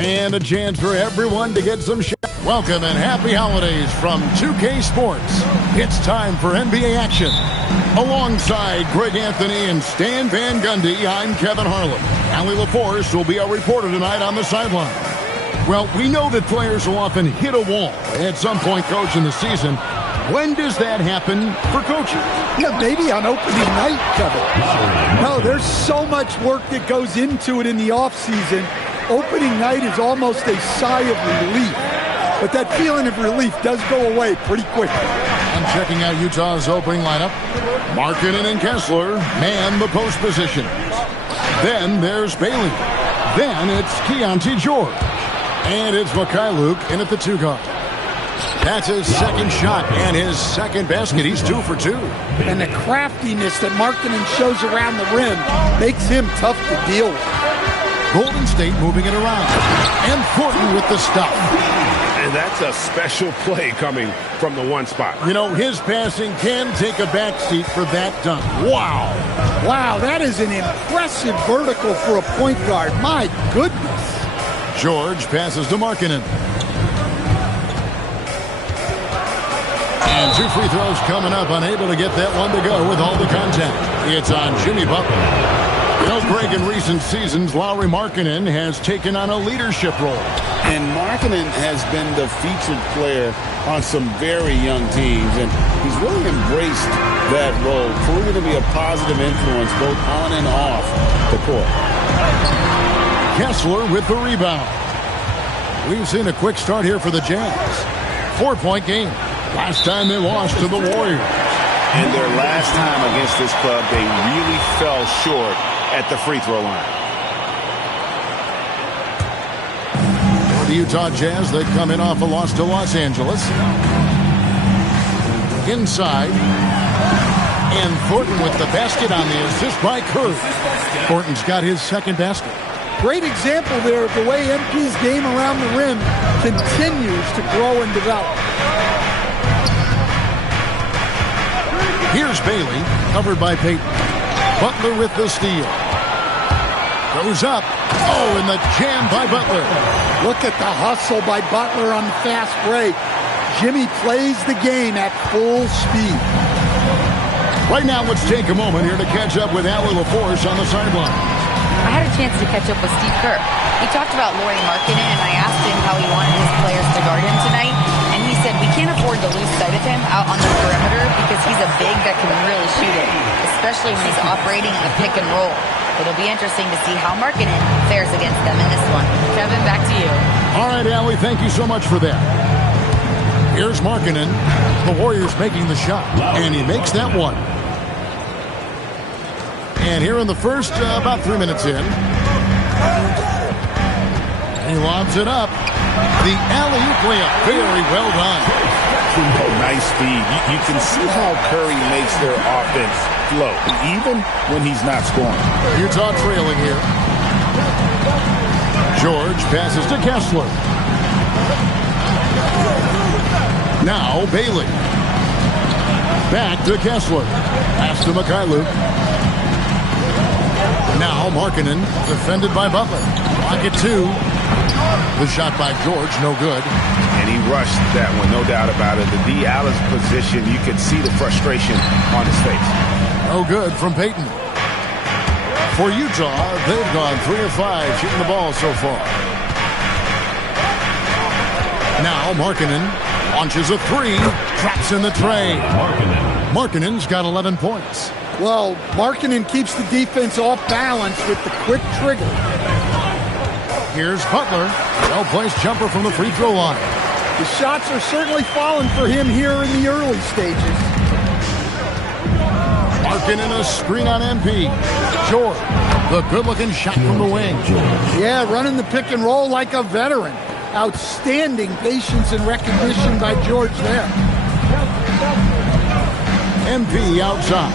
And a chance for everyone to get some shots. Welcome and happy holidays from 2K Sports. It's time for NBA action. Alongside Greg Anthony and Stan Van Gundy, I'm Kevin Harlan. Allie LaForce will be our reporter tonight on the sideline. Well, we know that players will often hit a wall at some point, Coach, in the season. When does that happen for coaches? Yeah, maybe on opening night, Kevin. No, there's so much work that goes into it in the offseason. Opening night is almost a sigh of relief. But that feeling of relief does go away pretty quickly. And checking out Utah's opening lineup, Markkanen and Kessler man the post position. Then there's Bailey. Then it's Keontae George. And it's Mikhailuk in at the 2 guard. That's his second shot and his second basket. He's 2 for 2. And the craftiness that Markkanen shows around the rim makes him tough to deal with. Golden State moving it around. And Thornton with the stop. And that's a special play coming from the 1 spot. You know, his passing can take a backseat for that dunk. Wow. Wow, that is an impressive vertical for a point guard. My goodness. George passes to Markkanen. And 2 free throws coming up, unable to get that one to go with all the contact. It's on Jimmy Butler. You know, Greg, in recent seasons, Lauri Markkanen has taken on a leadership role. And Markkanen has been the featured player on some very young teams, and he's really embraced that role, proving to be a positive influence both on and off the court. Kessler with the rebound. We've seen a quick start here for the Jazz. 4-point game. Last time they lost to the Warriors. And their last time against this club, they really fell short at the free throw line. The Utah Jazz, they've come in off a loss to Los Angeles. Inside. And Thornton with the basket on the assist by Curry. Thornton's got his second basket. Great example there of the way MP's game around the rim continues to grow and develop. Here's Bailey, covered by Payton. Butler with the steal. Goes up. Oh, and the jam by Butler. Look at the hustle by Butler on the fast break. Jimmy plays the game at full speed. Right now, let's take a moment here to catch up with Allie LaForce on the sideline. I had a chance to catch up with Steve Kerr. He talked about Lauri Markkanen, and I asked him how he wanted his players to guard him tonight. And he said, we can't afford to lose sight of him out on the perimeter because he's a big that can really shoot it, especially when he's operating in a pick and roll. It'll be interesting to see how Markkanen fares against them in this one. Kevin, back to you. All right, Allie, thank you so much for that. Here's Markkanen. The Warriors making the shot, and he makes that one. And here in the first, about 3 minutes in, he lobs it up. The alley-oop layup, very well done. Nice speed. You can see how Curry makes their offense flow, even when he's not scoring. Utah trailing here. George passes to Kessler. Now Bailey. Back to Kessler. Pass to Mikhailuk. Now Markkanen, defended by Butler. Pocket 2. The shot by George, no good. And he rushed that one, no doubt about it. The D. Allen's position, you could see the frustration on his face. No good from Payton. For Utah, they've gone 3 of 5 shooting the ball so far. Now Markkanen launches a 3, traps in the tray. Markkanen's got 11 points. Well, Markkanen keeps the defense off balance with the quick trigger. Here's Butler. Well-placed jumper from the free throw line. The shots are certainly falling for him here in the early stages. Markkanen a screen on MP. George, the good-looking shot from the wing. Yeah, running the pick and roll like a veteran. Outstanding patience and recognition by George there. MP outside.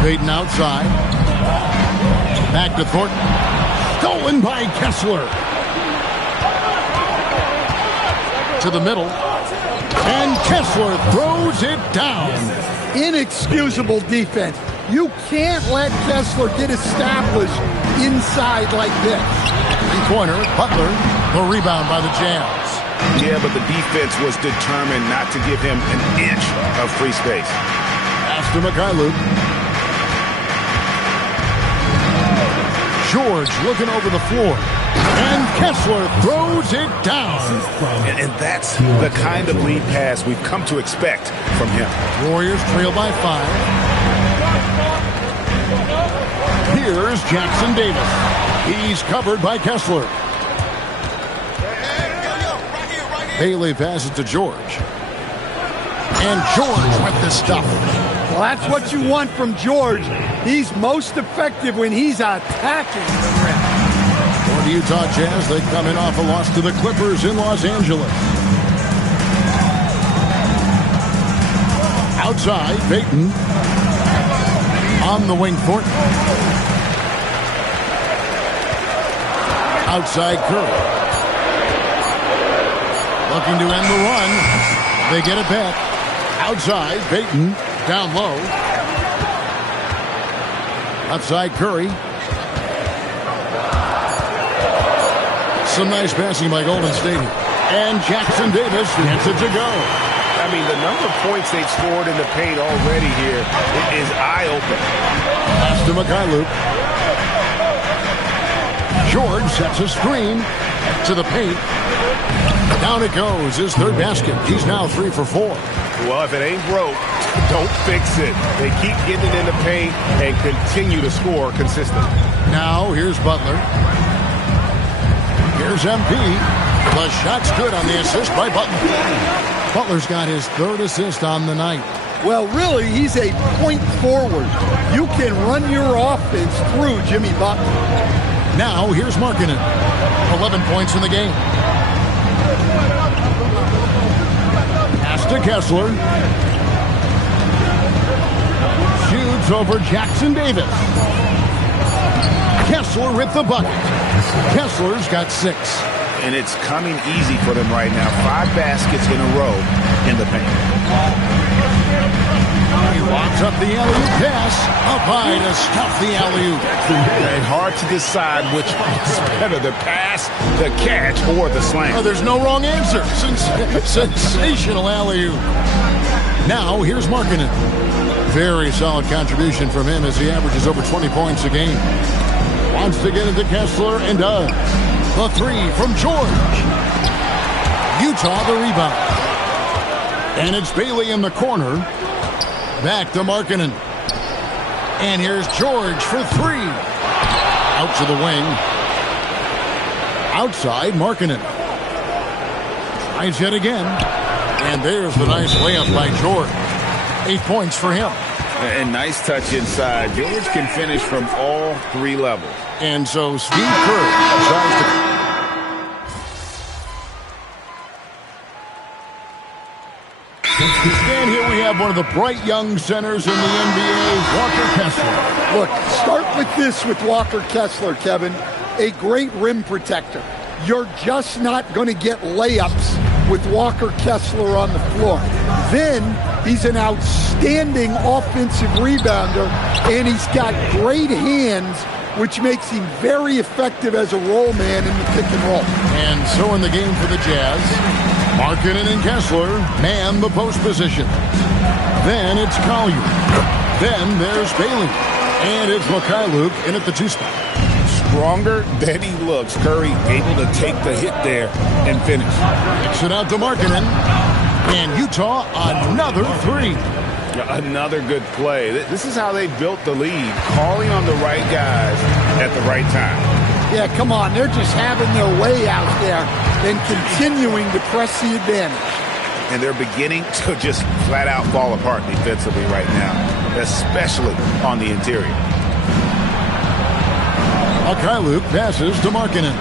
Payton outside. Back to Thornton. Stolen by Kessler. To the middle. And Kessler throws it down. Inexcusable defense. You can't let Kessler get established inside like this. Three-pointer, Butler, the rebound by the Jazz. Yeah, but the defense was determined not to give him an inch of free space. Pass to Mikhailuk. George looking over the floor. And Kessler throws it down. And that's the kind of lead pass we've come to expect from him. Warriors trail by 5. Here's Jackson Davis. He's covered by Kessler. Bailey passes to George. And George with the stuff. Well, that's what you want from George. He's most effective when he's attacking the rim. For the Utah Jazz, they come in off a loss to the Clippers in Los Angeles. Outside, Payton. On the wing, Thornton. Outside, Curry. Looking to end the run. They get it back. Outside, Payton. Down low. Outside, Curry. Some nice passing by Golden State. And Jackson Davis gets it to go. I mean, the number of points they've scored in the paint already here is eye-opening. Pass to Mikhailuk. George sets a screen to the paint. Down it goes, his third basket. He's now 3 for 4. Well, if it ain't broke, don't fix it. They keep getting it in the paint and continue to score consistently. Now, here's Butler. Here's MP. The shot's good on the assist by Butler. Butler's got his third assist on the night. Well, really, he's a point forward. You can run your offense through Jimmy Butler. Now, here's Markkanen. 11 points in the game. Pass to Kessler. Shoots over Jackson Davis. Kessler with the bucket. Kessler's got 6. And it's coming easy for them right now. 5 baskets in a row in the paint. He locks up the alley-oop pass. Up high to stuff the alley-oop. And hard to decide which is better, the pass, the catch, or the slam. Oh, there's no wrong answer. Sensational alley-oop. Now, here's Markkanen. Very solid contribution from him as he averages over 20 points a game. Wants to get it to Kessler and does. The 3 from George. Utah the rebound. And it's Bailey in the corner. Back to Markkanen. And here's George for 3. Out to the wing. Outside, Markkanen. Tries yet again. And there's the nice layup by George. 8 points for him. And nice touch inside. George can finish from all 3 levels. And so Steve Kerr decides to... And here we have one of the bright young centers in the NBA, Walker Kessler. Look, start with this with Walker Kessler, Kevin. A great rim protector. You're just not going to get layups with Walker Kessler on the floor. Then he's an outstanding offensive rebounder, and he's got great hands, which makes him very effective as a roll man in the pick and roll. And so in the game for the Jazz, Markkanen and Kessler man the post position. Then it's Collier. Then there's Bailey. And it's Mikhailuk in at the 2 spot. Stronger than he looks. Curry able to take the hit there and finish. Kicks it out to Markkanen. And Utah another 3. Another good play. This is how they built the lead. Calling on the right guys at the right time. Yeah, come on. They're just having their way out there and continuing to press the advantage. And they're beginning to just flat out fall apart defensively right now, especially on the interior. Mikhailuk passes to Markkanen.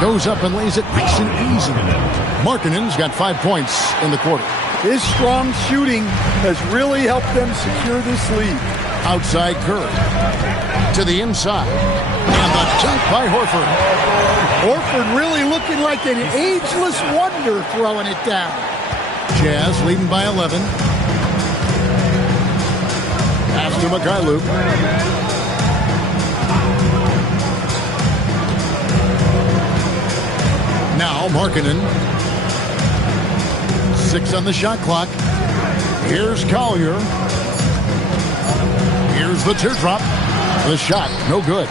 Goes up and lays it nice and easy. Markkanen's got 5 points in the quarter. His strong shooting has really helped them secure this lead. Outside Curry. To the inside. And the dunk by Horford. Horford really looking like an ageless wonder throwing it down. Jazz leading by 11. to Mikhailuk. Now Markkanen. 6 on the shot clock. Here's Collier. Here's the teardrop. The shot, no good.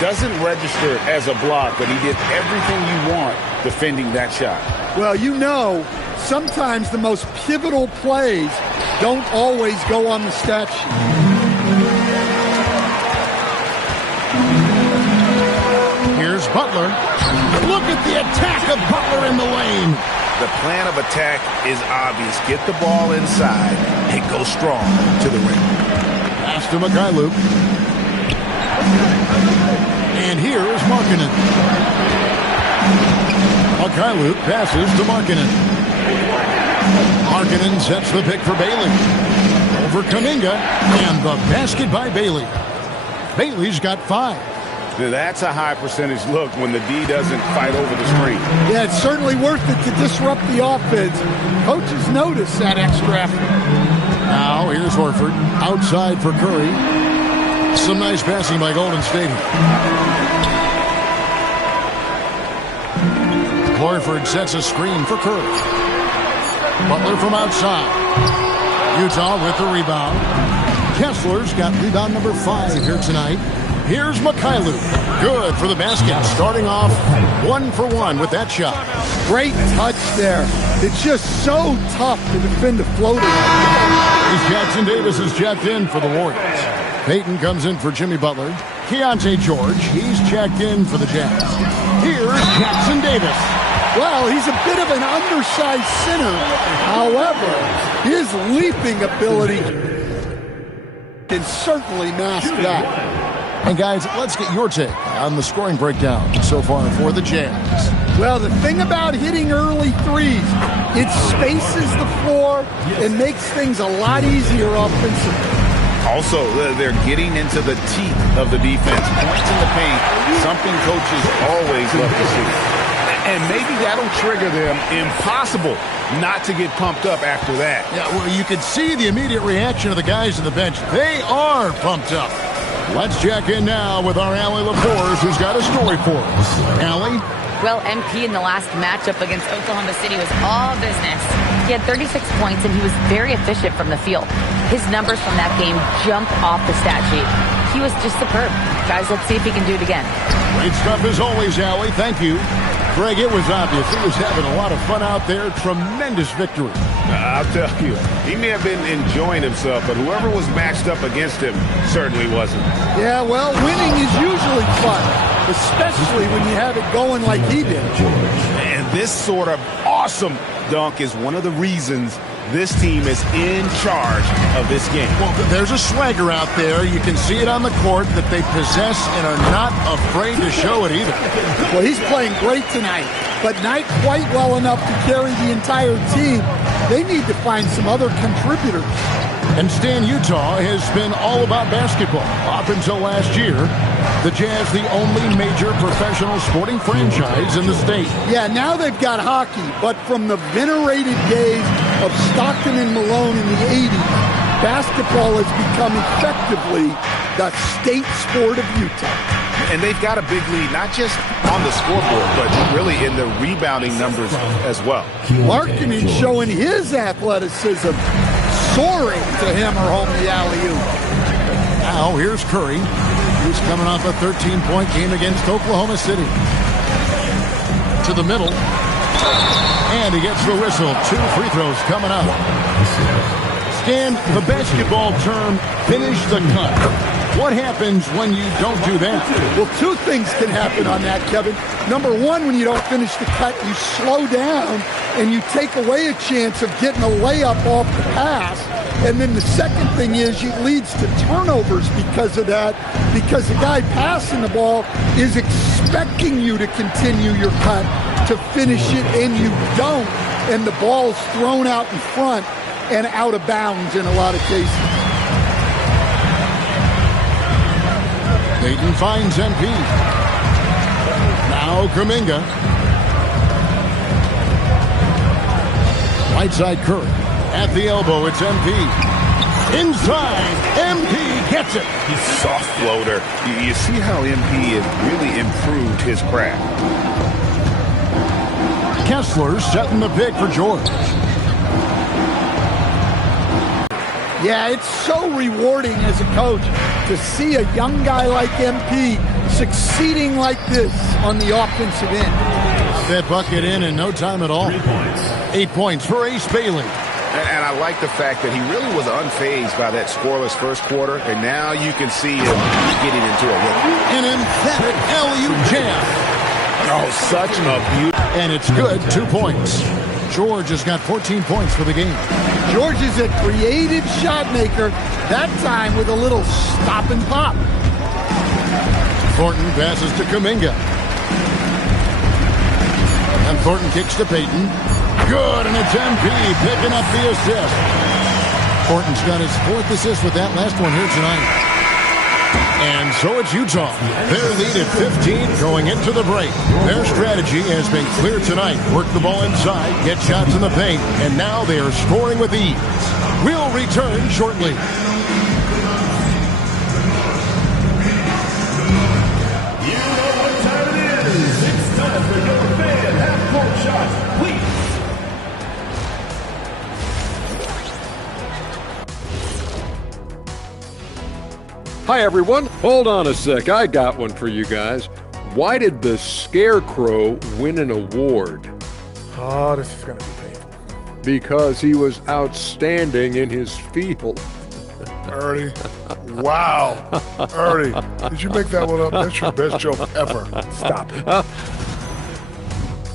Doesn't register as a block, but he did everything you want defending that shot. Well, you know, sometimes the most pivotal plays don't always go on the stat sheet. Here's Butler. Look at the attack of Butler in the lane. The plan of attack is obvious. Get the ball inside and go strong to the rim. Pass to Mikhailuk. And here is Markkanen. Mikhailuk passes to Markkanen. Markkanen sets the pick for Bailey. Over Kuminga. And the basket by Bailey. Bailey's got 5. That's a high percentage look when the D doesn't fight over the screen. Yeah, it's certainly worth it to disrupt the offense. Coaches notice that extra effort. Now here's Horford. Outside for Curry. Some nice passing by Golden State. Horford sets a screen for Curry. Butler from outside. Utah with the rebound. Kessler's got rebound number 5 here tonight. Here's Mikhailuk. Good for the basket. Starting off 1 for 1 with that shot. Great touch there. It's just so tough to defend a floater. As Jackson Davis is checked in for the Warriors. Payton comes in for Jimmy Butler. Keontae George, he's checked in for the Jazz. Here's Jackson Davis. Well, he's a bit of an undersized center. However, his leaping ability can certainly mask that. And guys, let's get your take on the scoring breakdown so far for the Jazz. Well, the thing about hitting early threes, it spaces the floor and makes things a lot easier offensively. Also, they're getting into the teeth of the defense. Points in the paint, something coaches always love to see. And maybe that'll trigger them. Impossible not to get pumped up after that. Yeah, well, you can see the immediate reaction of the guys on the bench. They are pumped up. Let's check in now with our Allie LaForce, who's got a story for us. Allie? Well, MP in the last matchup against Oklahoma City was all business. He had 36 points, and he was very efficient from the field. His numbers from that game jump off the stat sheet. He was just superb. Guys, let's see if he can do it again. Great stuff as always, Allie. Thank you. Greg, it was obvious. He was having a lot of fun out there. Tremendous victory. I'll tell you, he may have been enjoying himself, but whoever was matched up against him certainly wasn't. Yeah, well, winning is usually fun, especially when you have it going like he did. And this sort of awesome dunk is one of the reasons this team is in charge of this game. Well, there's a swagger out there. You can see it on the court that they possess and are not afraid to show it either. Well, he's playing great tonight, but not quite well enough to carry the entire team. They need to find some other contributors. And Stan, Utah has been all about basketball up until last year. The Jazz, the only major professional sporting franchise in the state. Yeah, now they've got hockey, but from the venerated days of Stockton and Malone in the 80s, basketball has become effectively the state sport of Utah. And they've got a big lead, not just on the scoreboard, but really in the rebounding numbers as well. Markkanen showing his athleticism, soaring to hammer home the alley-oop. Now here's Curry. He's coming off a 13-point game against Oklahoma City. To the middle. And he gets the whistle. 2 free throws coming up. Stan, the basketball term, finish the cut. What happens when you don't do that? Well, 2 things can happen on that, Kevin. Number 1, when you don't finish the cut, you slow down and you take away a chance of getting a layup off the pass. And then the second thing is it leads to turnovers because of that, because the guy passing the ball is expecting you to continue your cut, to finish it, and you don't. And the ball's thrown out in front and out of bounds in a lot of cases. Payton finds MP. Now Kuminga. Right side Curry. At the elbow, it's MP. Inside, MP gets gets it. Soft floater. You see how MP has really improved his craft. Kessler setting the pick for George. Yeah, it's so rewarding as a coach to see a young guy like MP succeeding like this on the offensive end. That bucket in no time at all. 8 points for Ace Bailey. And I like the fact that he really was unfazed by that scoreless first quarter, and now you can see him getting into a rhythm. An emphatic alley-oop jam. Oh, such a beauty. And it's good, 2 points. George has got 14 points for the game. George is a creative shot maker, that time with a little stop and pop. Thornton passes to Kuminga. And Thornton kicks to Payton. Good, and it's MP picking up the assist. Thornton's got his 4th assist with that last one here tonight. And so it's Utah. Their lead at 15 going into the break. Their strategy has been clear tonight. Work the ball inside, get shots in the paint, and now they are scoring with ease. We'll return shortly. You know what time it is. It's time for your fan half-court shots, please. Hi, everyone. Hold on a sec. I got one for you guys. Why did the Scarecrow win an award? Oh, this is going to be painful. Because he was outstanding in his field. Ernie. Wow. Ernie, did you make that one up? That's your best joke ever. Stop it.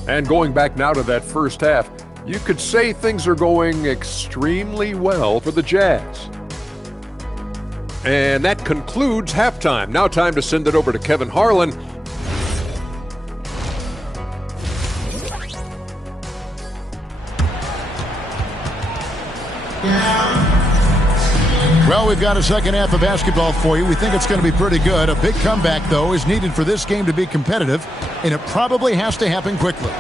And going back now to that first half, you could say things are going extremely well for the Jazz. And that concludes halftime. Now time to send it over to Kevin Harlan. Well, we've got a second half of basketball for you. We think it's going to be pretty good. A big comeback, though, is needed for this game to be competitive, and it probably has to happen quickly.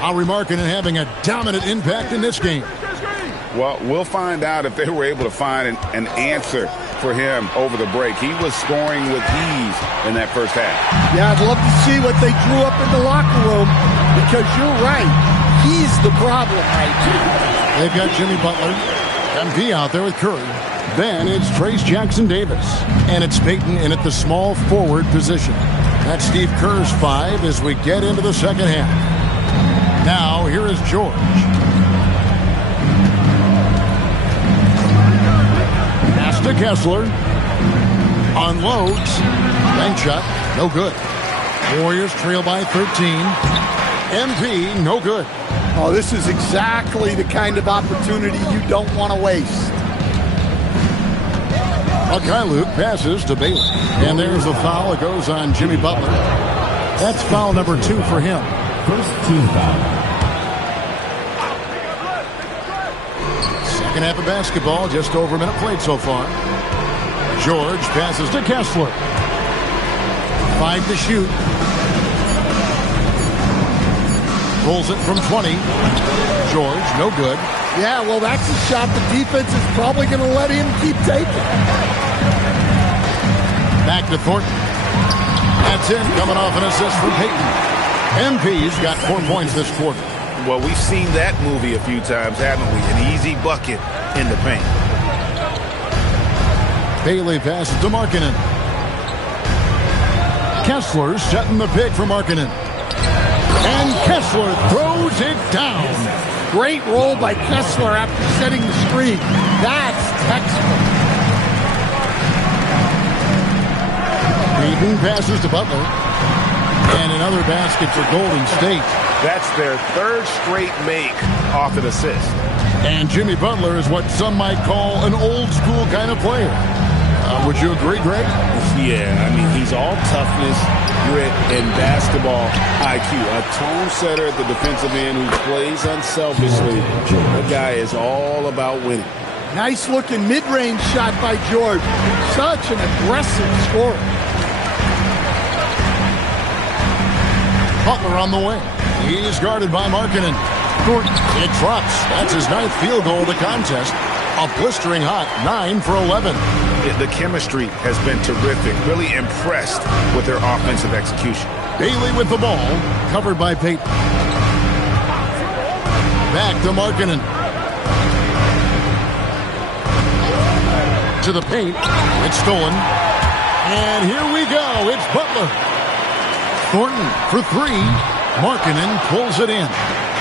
Lauri Markkanen having a dominant impact in this game. Well, we'll find out if they were able to find an answer for him over the break. He was scoring with ease in that first half. Yeah, I'd love to see what they drew up in the locker room, because you're right. He's the problem right now. They've got Jimmy Butler, MP out there with Curry. Then it's Trace Jackson-Davis, and it's Payton in at the small forward position. That's Steve Kerr's 5 as we get into the second half. Now, here is George. Pass to Kessler. Unloads. Bank shot. No good. Warriors trail by 13. MP, no good. Oh, this is exactly the kind of opportunity you don't want to waste. Luke passes to Bailey. And there's the foul. It goes on Jimmy Butler. That's foul number 2 for him. First team foul. Second half of basketball, just over a minute played so far. George passes to Kessler. 5 to shoot. Pulls it from 20. George, no good. Yeah, well, that's a shot the defense is probably going to let him keep taking. Back to Thornton. That's in, coming off an assist from Payton. MP's got 4 points this quarter. Well, we've seen that movie a few times, haven't we? An easy bucket in the paint. Bailey passes to Markkanen. Kessler setting the pick for Markkanen. And Kessler throws it down. Great roll by Kessler after setting the screen. That's textbook. Payton passes to Butler. And another basket for Golden State. That's their 3rd straight make off an assist. And Jimmy Butler is what some might call an old school kind of player. Would you agree, Greg? Yeah, I mean, he's all toughness, grit, and basketball IQ. A tone setter at the defensive end who plays unselfishly. The guy is all about winning. Nice looking mid-range shot by George. Such an aggressive scorer. Butler on the wing. He's guarded by Markkanen. It drops. That's his 9th field goal of the contest. A blistering hot 9 for 11. The chemistry has been terrific. Really impressed with their offensive execution. Bailey with the ball, covered by Payton. Back to Markkanen. To the paint. It's stolen. And here we go. It's Butler. Thornton for three. Markkanen pulls it in.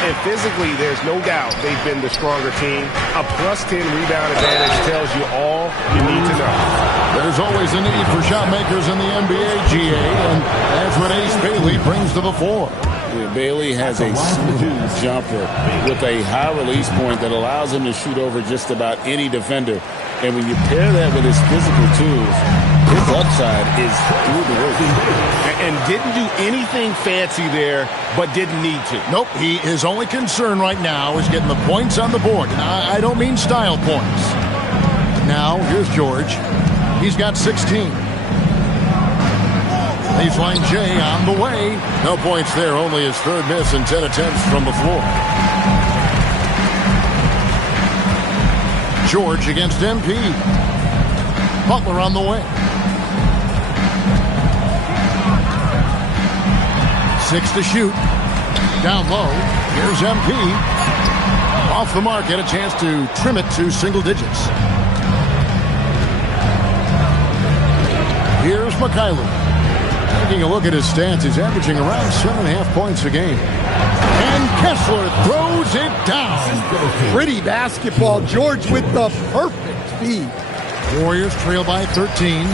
And physically, there's no doubt they've been the stronger team. A +10 rebound advantage tells you all you need to know. There's always a need for shot makers in the NBA, GA, and that's what Ace Bailey brings to the floor. Yeah, Bailey has a smooth jumper with a high release point that allows him to shoot over just about any defender. And when you pair that with his physical tools, his upside is through the roof. And didn't do anything fancy there, but didn't need to. Nope, his only concern right now is getting the points on the board. And I don't mean style points. Now, here's George. He's got 16. Baseline J on the way. No points there, only his third miss in 10 attempts from the floor. George against MP. Butler on the way. 6 to shoot. Down low. Here's MP. Off the mark, get a chance to trim it to single digits. Here's Mikhailuk. Taking a look at his stats, he's averaging around 7.5 points a game. And Kessler throws it down. Pretty basketball. George with the perfect feed. Warriors trail by 13.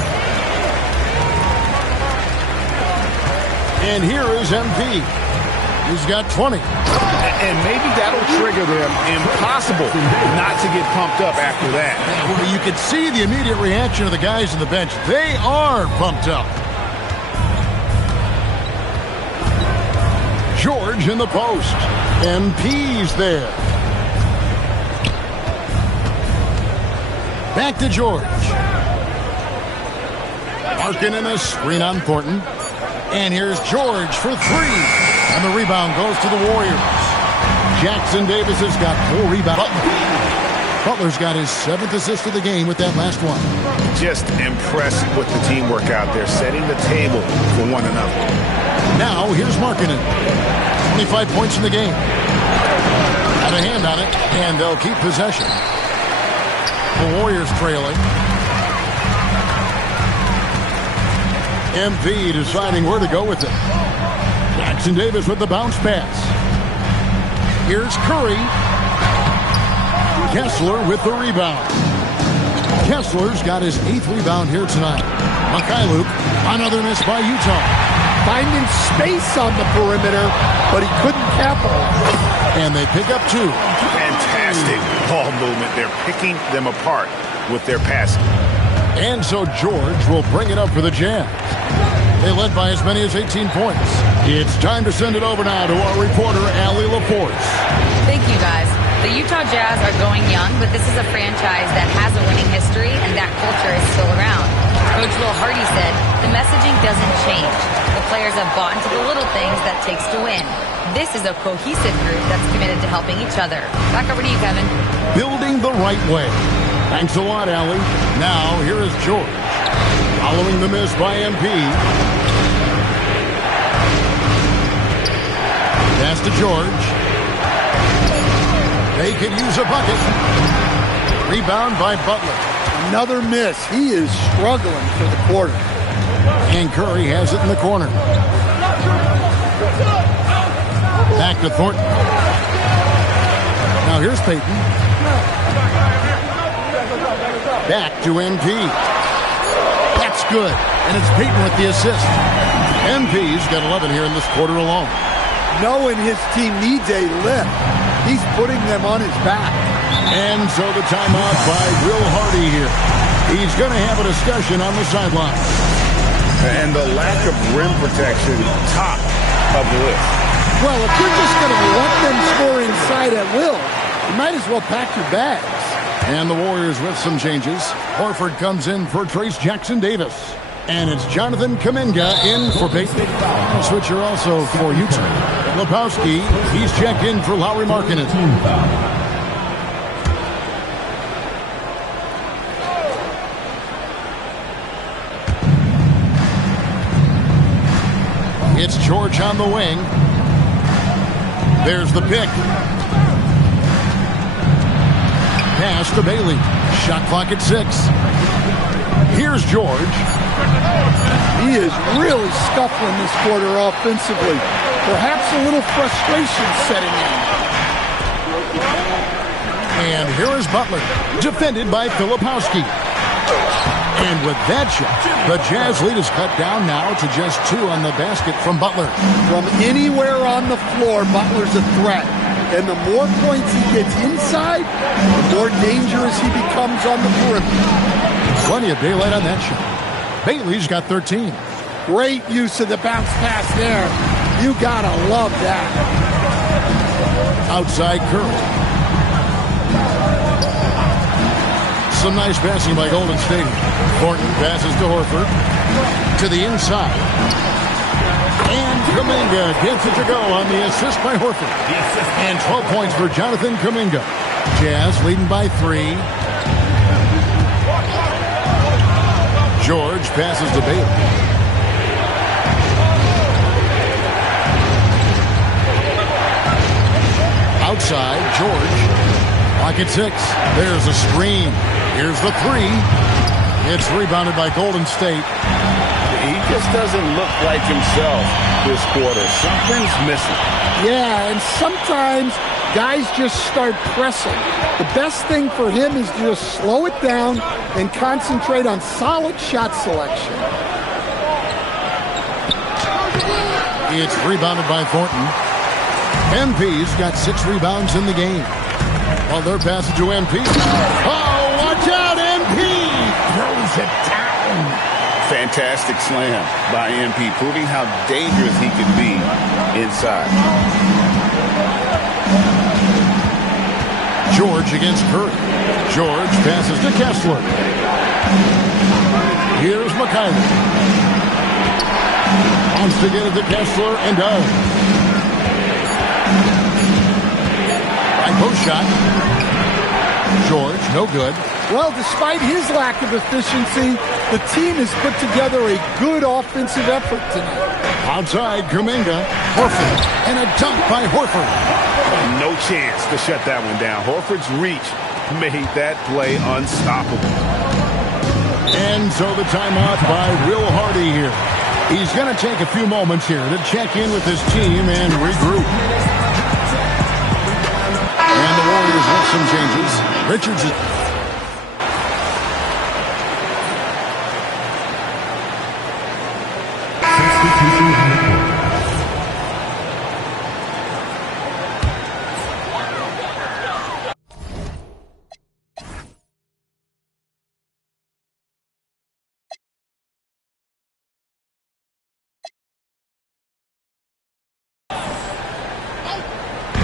And here is MP. He's got 20. And maybe that'll trigger them. Impossible not to get pumped up after that. Well, you could see the immediate reaction of the guys on the bench. They are pumped up. George in the post. MP's there. Back to George. Markkanen a screen on Thornton. And here's George for three. And the rebound goes to the Warriors. Jackson Davis has got 4 rebounds. Butler's got his 7th assist of the game with that last one. Just impressed with the teamwork out there, setting the table for one another. Now, here's Markkanen. 25 points in the game. Got a hand on it, and they'll keep possession. The Warriors trailing. MP deciding where to go with it. Jackson Davis with the bounce pass. Here's Curry. Kessler with the rebound. Kessler's got his 8th rebound here tonight. Mikhailuk, another miss by Utah. Finding space on the perimeter, but he couldn't capitalize. And they pick up 2. Fantastic ball movement. They're picking them apart with their passing. And so George will bring it up for the Jazz. They led by as many as 18 points. It's time to send it over now to our reporter, Allie LaForce. Thank you, guys. The Utah Jazz are going young, but this is a franchise that has a winning history, and that culture is still around. Coach Will Hardy said, the messaging doesn't change. The players have bought into the little things that takes to win. This is a cohesive group that's committed to helping each other. Back over to you, Kevin. Building the right way. Thanks a lot, Allie. Now, here is George. Following the miss by MP. Pass to George. They could use a bucket. Rebound by Butler. Another miss. He is struggling for the quarter. And Curry has it in the corner. Back to Thornton. Now here's Payton. Back to MP. That's good. And it's Payton with the assist. MP's got 11 here in this quarter alone. Knowing his team needs a lift, he's putting them on his back. And so the timeout by Will Hardy here. He's going to have a discussion on the sideline. And the lack of rim protection, top of the list. Well, if you're just going to let them score inside at will, you might as well pack your bags. And the Warriors with some changes. Horford comes in for Trace Jackson Davis. And it's Jonathan Kuminga in for Payton. Switcher also for Utah. Lepowski, he's checked in for Lauri Markkanen. It's George on the wing. There's the pick. Pass to Bailey. Shot clock at 6. Here's George. He is really scuffling this quarter offensively. Perhaps a little frustration setting in. And here is Butler, defended by Filipowski. And with that shot, the Jazz lead is cut down now to just 2 on the basket from Butler. From anywhere on the floor, Butler's a threat. And the more points he gets inside, the more dangerous he becomes on the perimeter. Plenty of daylight on that shot. Bailey's got 13. Great use of the bounce pass there. You gotta love that. Outside Curry. Some nice passing by Golden State. Thornton passes to Horford. To the inside. And Kuminga gets it to go on the assist by Horford. And 12 points for Jonathan Kuminga. Jazz leading by 3. George passes to Bailey. Outside, George. Clock at 6. There's a screen. Here's the 3. It's rebounded by Golden State. He just doesn't look like himself this quarter. Something's missing. Yeah, and sometimes guys just start pressing. The best thing for him is to just slow it down and concentrate on solid shot selection. It's rebounded by Thornton. MP's got 6 rebounds in the game. Well, they're passing to MP. Oh, watch out, MP! Throws it down. Fantastic slam by MP, proving how dangerous he can be inside. George against Curry. George passes to Kessler. Here's McKinley. Wants to get it to Kessler and does. Right post shot. George, no good. Well, despite his lack of efficiency, the team has put together a good offensive effort tonight. Outside, Kuminga. Horford. And a dunk by Horford. No chance to shut that one down. Horford's reach made that play unstoppable. And so the timeout by Will Hardy here. He's going to take a few moments here to check in with his team and regroup. And the Warriors with some changes. Richards is...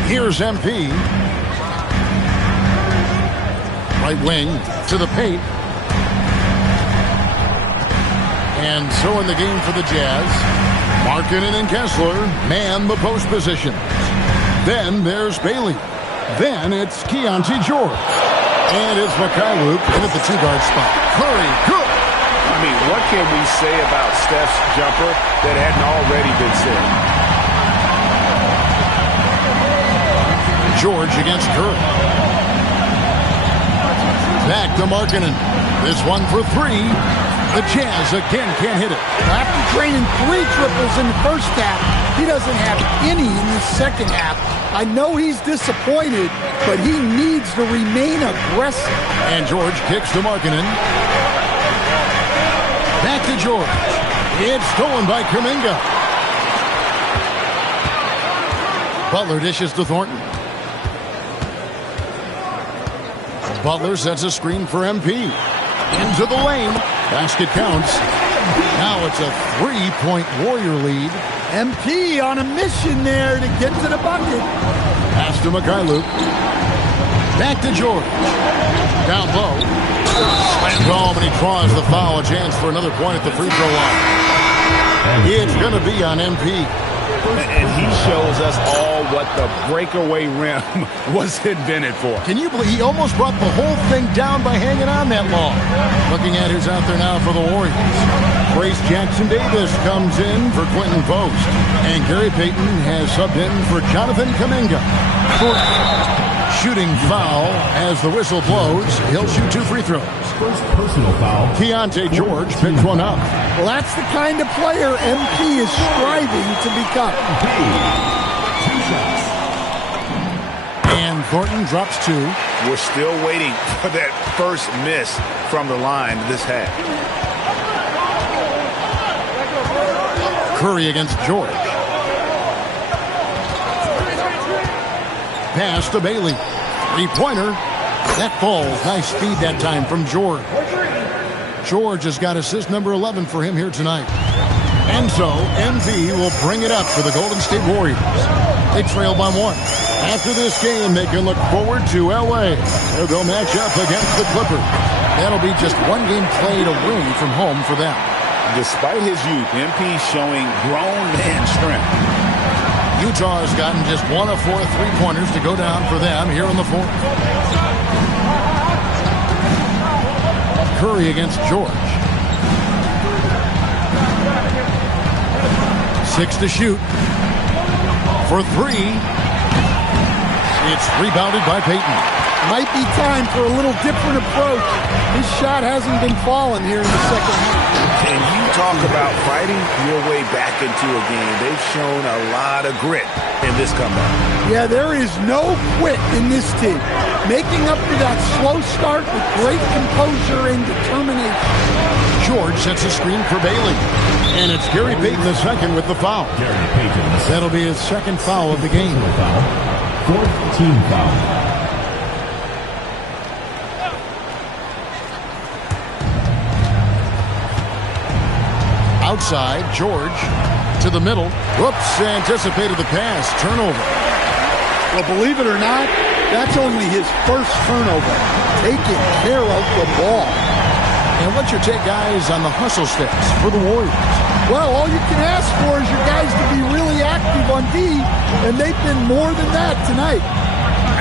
Here's MP. Right wing to the paint. And so in the game for the Jazz, Markkanen and Kessler man the post positions. Then there's Bailey. Then it's Keontae George. And it's Mikhailuk in at the 2-guard spot. Curry, good. I mean, what can we say about Steph's jumper that hadn't already been said? George against Curry. Back to Markkanen. This one for 3. The Jazz again can't hit it. After draining 3 triples in the first half, he doesn't have any in the second half. I know he's disappointed, but he needs to remain aggressive. And George kicks to Markkanen. Back to George. It's stolen by Kuminga. Butler dishes to Thornton. Butler sets a screen for MP. Into the lane. Basket counts. Now it's a 3-point Warrior lead. MP on a mission there to get to the bucket. Pass to Mikhailuk. Back to George. Down low. Slammed home and he draws the foul. A chance for another point at the free throw line. It's going to be on MP. And he shows us all what the breakaway rim was invented for. Can you believe he almost brought the whole thing down by hanging on that long? Looking at who's out there now for the Warriors. Grace Jackson-Davis comes in for Quentin Post. And Gary Payton has subbed in for Jonathan Kuminga. Shooting foul as the whistle blows. He'll shoot 2 free throws. First personal foul. Keontae George picks one up. Well, that's the kind of player MP is striving to become. 2 shots. And Thornton drops 2. We're still waiting for that first miss from the line this half. Curry against George. Pass to Bailey. 3-pointer. That falls. Nice speed that time from George. George has got assist number 11 for him here tonight. And so, MV will bring it up for the Golden State Warriors. They trail by 1. After this game, they can look forward to L.A. They'll go match up against the Clippers. That'll be just 1 game played away from home for them. Despite his youth, MP showing grown man strength. Utah has gotten just 1 of 4 3-pointers to go down for them here in the 4th. Curry against George. 6 to shoot. For 3. It's rebounded by Payton. Might be time for a little different approach. His shot hasn't been falling here in the second half. And you talk about fighting your way back into a game. They've shown a lot of grit in this comeback. Yeah, there is no quit in this team. Making up for that slow start with great composure and determination. George sets a screen for Bailey. And it's Gary Payton the second with the foul. Gary Payton. That'll be his second foul of the game. Foul. 4th team foul. Outside, George to the middle. Whoops, anticipated the pass. Turnover. Well, believe it or not, that's only his first turnover. Taking care of the ball. And what's your take, guys, on the hustle stats for the Warriors? Well, all you can ask for is your guys to be really active on D, and they've been more than that tonight.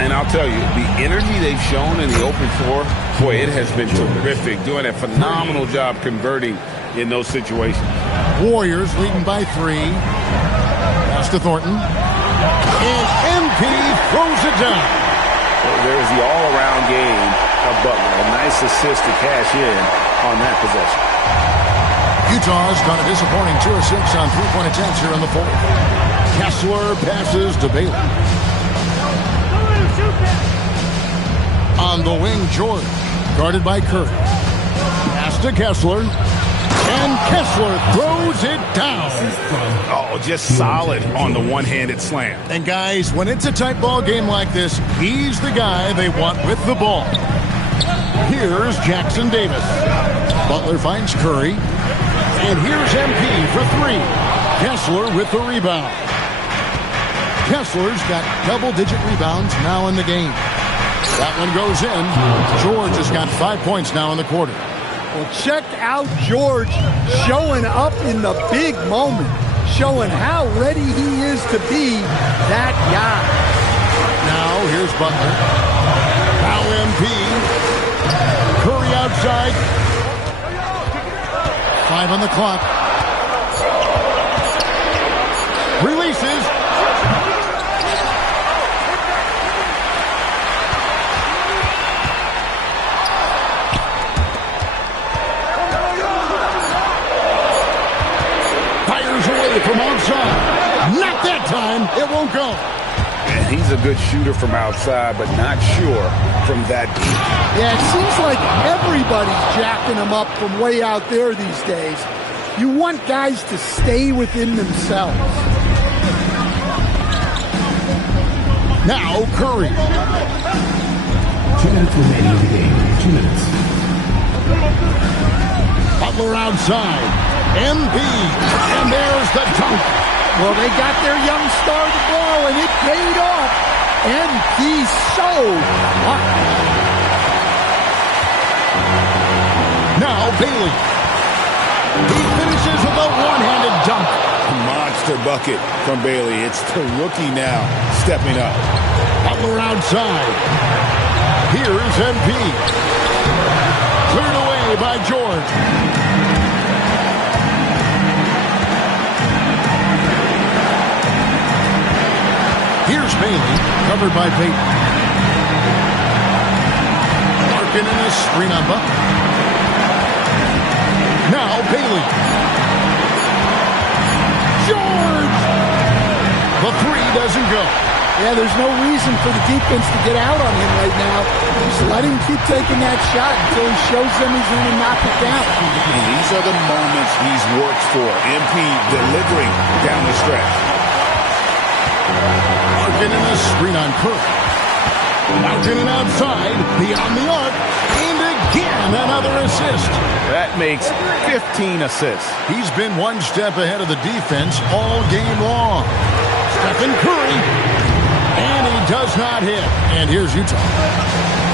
And I'll tell you, the energy they've shown in the open floor, boy, it has been terrific. Doing a phenomenal job converting in those situations. Warriors leading by 3. Pass to Thornton. And MP throws it down. Well, there's the all-around game of Butler. A nice assist to cash in on that possession. Utah's gone a disappointing 2 of 6 on 3-point attempts here in the 4th. Kessler passes to Bailey. On the wing, George, guarded by Curry. Pass to Kessler. And Kessler throws it down. Oh, just solid on the one-handed slam. And guys, when it's a tight ball game like this, he's the guy they want with the ball. Here's Jackson Davis. Butler finds Curry. And here's MP for 3. Kessler with the rebound. Kessler's got double-digit rebounds now in the game. That one goes in. George has got 5 points now in the quarter. Well, check out George showing up in the big moment, showing how ready he is to be that guy. Now, here's Butler. Now MP. Curry outside. 5 on the clock. Releases. From outside. Not that time. It won't go. And he's a good shooter from outside, but not sure from that deep. Yeah, it seems like everybody's jacking him up from way out there these days. You want guys to stay within themselves. Now Curry. 2 minutes remaining in the game. 2 minutes. Butler outside. MB, and there's the dunk. Well, they got their young star the ball, and it paid off. MB so hot. Now Bailey. He finishes with a one-handed dunk. monster bucket from Bailey. It's the rookie now stepping up. Butler outside. Here's MP. Cleared away by George. Here's Bailey, covered by Payton. Larkin in a screen on Butler. Now Bailey. George! The three doesn't go. Yeah, there's no reason for the defense to get out on him right now. Just let him keep taking that shot until he shows them he's going to knock it down. And these are the moments he's worked for. MP delivering down the stretch. Larkin in a screen on Curry. Larkin outside, beyond the arc, and again another assist. That makes 15 assists. He's been one step ahead of the defense all game long. Stephen Curry, and he does not hit. And here's Utah.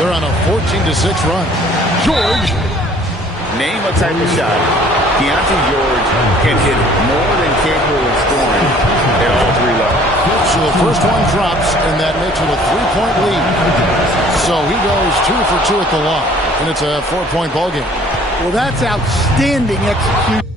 They're on a 14-6 run. George. Name a type of shot Keontae George can hit more than capable of scoring at all three levels. So the first one drops, and that makes it a 3-point lead. So he goes 2 for 2 at the line, and it's a 4-point ball game. Well, that's outstanding execution.